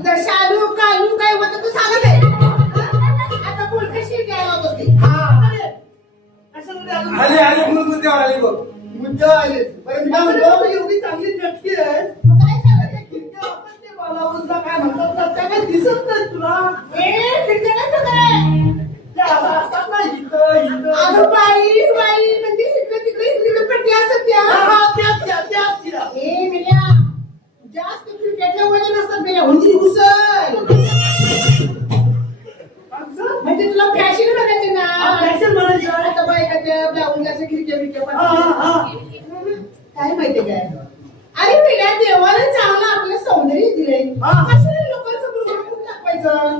तुझा शालू कालू काय होतं तू सांगत आहे. आता बोल कशी घ्यायला होती. आले आले म्हणून मुद्द्यावर आले बघ. मुद्दा आले. बरं मी काय म्हणतो, एवढी चांगली व्यक्ती आहे. मग काय सांगत आहे? खिडक्या आपण ते बालावरला काय म्हणतात ना, त्या काही दिसत नाही तुला. खिडक्या नाही का काय? त्या असं असतात ना, इथं अगं बाई बाई म्हणजे इकडे पट्टी असतात त्या. त्या मिल्या जास्त क्रिकेटला वजन असतात मिल्या हुंदरी घुसल. म्हणजे तुला फॅशन म्हणायचे ना. फॅशन म्हणायचं. आता बायकाच्या ब्लाऊज असं खिडक्या बिडक्या काय माहितीये काय? अरे मिल्या देवाला चांगलं आपलं सौंदर्य दिलंय. कशाला लोकांचं दाखवायचं.